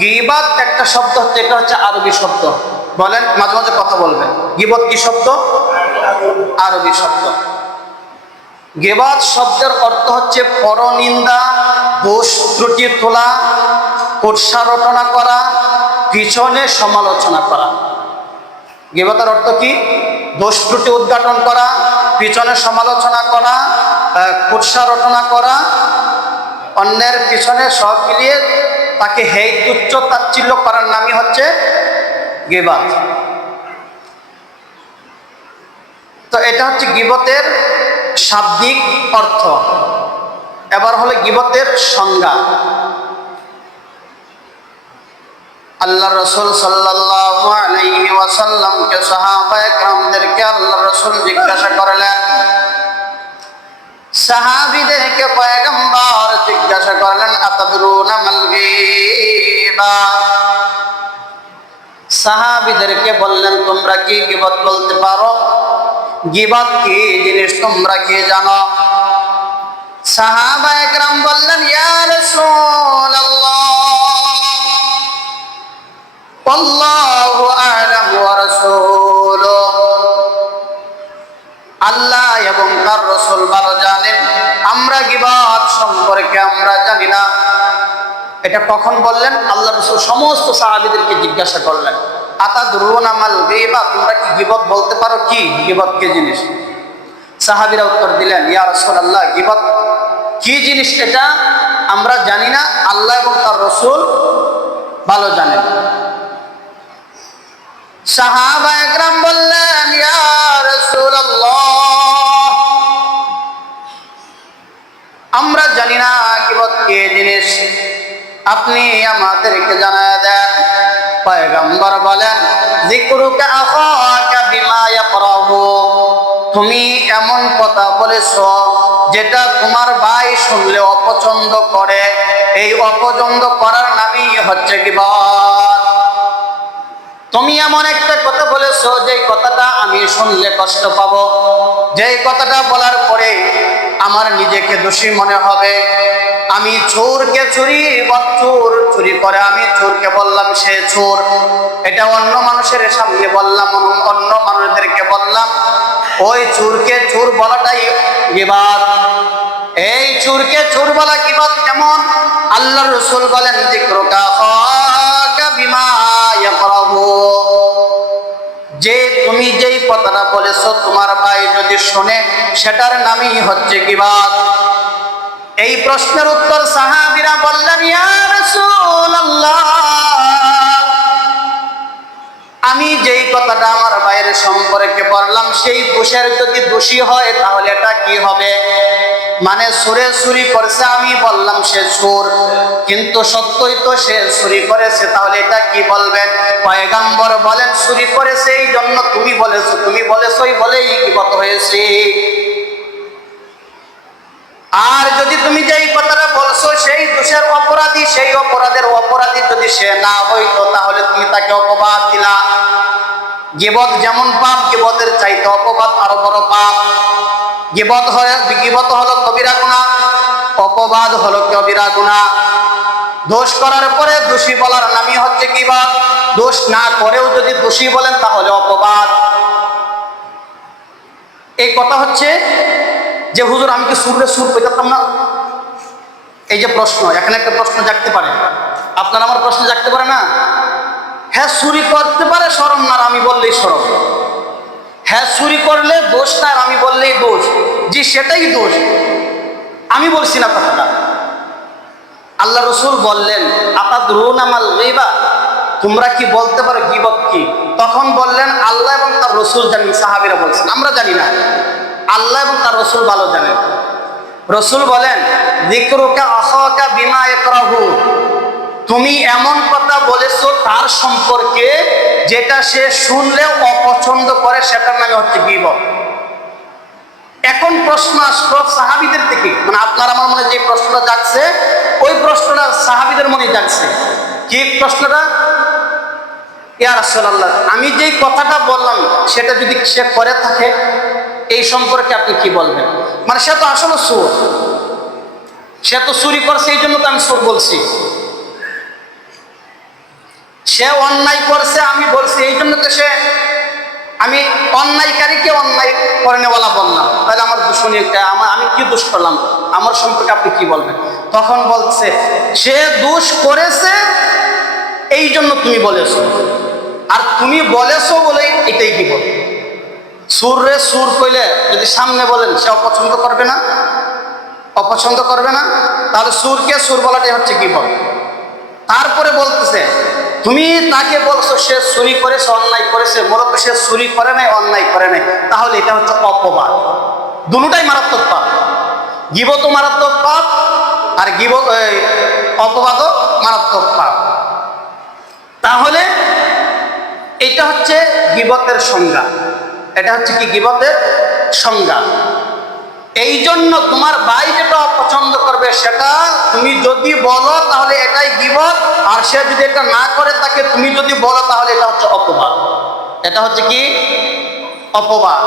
গীবত একটা শব্দ হচ্ছে, এটা হচ্ছে আরবি শব্দ। বলেন, মাঝে মাঝে কথা বলবেন। গীবত কি শব্দ? আরবি শব্দ। গীবত শব্দের অর্থ হচ্ছে পরনিন্দা, দোষ ত্রুটি তোলা, কুৎসা রটনা করা, পিছনে সমালোচনা করা। গীবতের অর্থ কি? দোষ ত্রুটি উদ্ঘাটন করা, পিছনে সমালোচনা করা, কুৎসা রটনা করা, অন্যের পিছনে সব মিলিয়ে তাকে হেয় তুচ্ছ তাচ্ছিল্য করার নামই হচ্ছে গীবত। তো এটা হচ্ছে গীবতের শাব্দিক অর্থ। এবার হলো গীবতের সংজ্ঞা। আল্লাহ রাসূল সাল্লাল্লাহু আলাইহি ওয়াসাল্লামকে সাহাবায়ে কেরামদেরকে আল্লাহ রাসূল জিজ্ঞাসা করলেন, সাহাবীদেরকে পয়গম্বর জিজ্ঞাসা করলেন, আতাদরুনা মাল গীবা। সাহাবীদেরকে বললেন, তোমরা কি গীবত বলতে পারো? গীবত কি জিনিস তোমরা কি জানো? সাহাবায়ে কেরাম বললেন, ইয়া রাসূলুল্লাহ, আল্লাহু আ'লাম ওয়া রাসূলুহু, আল্লাহ এবং তার রাসূল ভালো জানেন, আমরা গীবত সম্পর্কে আমরা জানি না। এটা কখন বললেন? আল্লাহ রাসূল সমস্ত সাহাবীদেরকে জিজ্ঞাসা করলেন, আতাদরুনা মাল গীবা, তোমরা কি গীবত বলতে পারো? কি গীবত কি জিনিস? সাহাবীরা উত্তর দিলেন, ইয়া রাসূলুল্লাহ, গীবত কি জিনিস এটা আমরা জানি না, আল্লাহ এবং তার রাসূল ভালো জানেন। সাহাবায়ে কেরাম বললেন, ইয়া রাসূলুল্লাহ, আমরা জানি না গীবত কি জিনিস, আপনি আমাদেরকে জানায় দেন। পয়গম্বর বলেন, যিকরুকা আখাকা বিমা ইয়াকরাহু, তুমি এমন কথা বলেছো যেটা তোমার ভাই শুনলে অপছন্দ করে, এই অপছন্দ করার নামই হচ্ছে গীবত। তুমি এমন একটা কথা বলেছো যে কথাটা আমি শুনলে কষ্ট পাবো, যে কথাটা বলার পরে আমার নিজেকে দোষী মনে হবে। আমি চোরকে চোর চুরি করে আমি চোরকে বললাম সে চোর, এটা অন্য মানুষের সামনে বললাম, অন্য মানুষদেরকে বললাম, ওই চোরকে চোর বলাটাই গীবত। এই চোরকে চোর বলা গীবত কেমন? আল্লাহর রাসূল বলেন, যিকরুকা আখাকা বিমা ইয়াকরাহু, যে তুমি যেই কথাটা বলেছো তোমার ভাই যদি শুনে, সেটার নামই হচ্ছে গীবত। এই প্রশ্নের উত্তর সাহাবীরা বললেন, ইয়া রাসূলুল্লাহ, আমি যেই কথাটা আমার ভাইয়ের সম্পর্কে বললাম সেই দোষের যদি দোষী হয় তাহলে এটা কি হবে? মানে চোরে চুরি করেছে, আমি বললাম সে চোর, কিন্তু সত্যই তো সে চুরি করেছে, তাহলে এটা কি বলবেন? পয়গম্বর বলেন, চুরি করেছে এই জন্য তুমি বলেছোই বলেই গীবত হয়েছে। আর যদি তুমি যেই কথাটা বলছো সেই দোষের অপরাধী, সেই অপরাধের অপরাধী যদি সে না হইতো তাহলে তুমি তাকে অপবাদ দিলা। গীবত যেমন পাপ, গীবতের চাইতে অপবাদ আরো বড় পাপ। গীবত হলো কবিরা গুনাহ, অপবাদ হলো কবিরা গুনাহ। দোষ করার পরে দোষী বলার নামই হচ্ছে গীবত। দোষ না করেও যদি দোষী বলেন তাহলে অপবাদ। এই কথা হচ্ছে যে হুজুর আমি কি সুর পেতাম না, এই যে প্রশ্ন, এখানে একটা প্রশ্ন জাগতে পারে, আপনার আমার প্রশ্ন জাগতে পারে না? হ্যাঁ চুরি করতে পারে, শরম না, আমি বললেই শরম। হ্যাঁ চুরি করলে দোষ না, আমি বললেই দোষ। জি সেটাই দোষ, আমি বলছি না কথাটা। আল্লাহ রাসূল বললেন, আতাদরুনা মাল গীবা, তোমরা কি বলতে পারো গীবত কি? তখন বললেন, আল্লাহ এবং তার রাসূল জানেন। সাহাবীরা বলছেন, আমরা জানি না, আল্লাহ এবং তার রাসূল ভালো জানেন। রাসূল বলেন, যিকরুকা আখাকা বিমা ইয়াকরাহু, তুমি এমন কথা বলেছো তার সম্পর্কে যেটা সে শুনলে অপছন্দ করে, সেটার নামে হচ্ছে গীবত। এখন প্রশ্ন আসলো সাহাবীদের থেকে, মানে আপনার আমার মনে যে প্রশ্নটা জাগছে ওই প্রশ্নটা সাহাবীদের মনে জাগছে। কি প্রশ্নটা? ইয়া রাসূলুল্লাহ, আমি যেই কথাটা বললাম সেটা যদি সে করে থাকে এই সম্পর্কে আপনি কি বলবেন? মানে সে তো আসলে চোর, সে তো চুরি করছে, এই জন্য তো আমি চোর বলছি। সে অন্যায় করছে, আমি বলছি, এই জন্য তো সে, আমি অন্যায়কারীকে অন্যায় করে নেওয়ালা বললাম, তাহলে আমার দুশ্মনী, আমি কি দোষ করলাম, আমার সম্পর্কে আপনি কি বলবেন? তখন বলছে সে দোষ করেছে এই জন্য তুমি বলেছো, আর তুমি বলেছো বলে এটাই কি বল। সুর রে সুর কইলে যদি সামনে বলেন সে অপছন্দ করবে না, অপছন্দ করবে না, তাহলে সুরকে সুর বলাটাই হচ্ছে কি বল। তারপরে বলতেছে তুমি তাকে বলছো সে চুরি করেছে, অন্যায় করেছে, মূলত সে চুরি করে নাই, অন্যায় করে নাই, তাহলে এটা হচ্ছে অপবাদ। দুটোটাই মারাত্মক পাপ, গীবতও মারাত্মক পাপ আর অপবাদও মারাত্মক পাপ। তাহলে এটা হচ্ছে গীবতের সংজ্ঞা, এটা হচ্ছে কি গীবতের সংজ্ঞা। এই জন্য তোমার ভাই যেটা অপছন্দ করবে সেটা তুমি যদি বলো তাহলে এটাই গীবত, আর সে যদি এটা না করে তাকে তুমি যদি বলো তাহলে এটা হচ্ছে অপবাদ। এটা হচ্ছে কি? অপবাদ।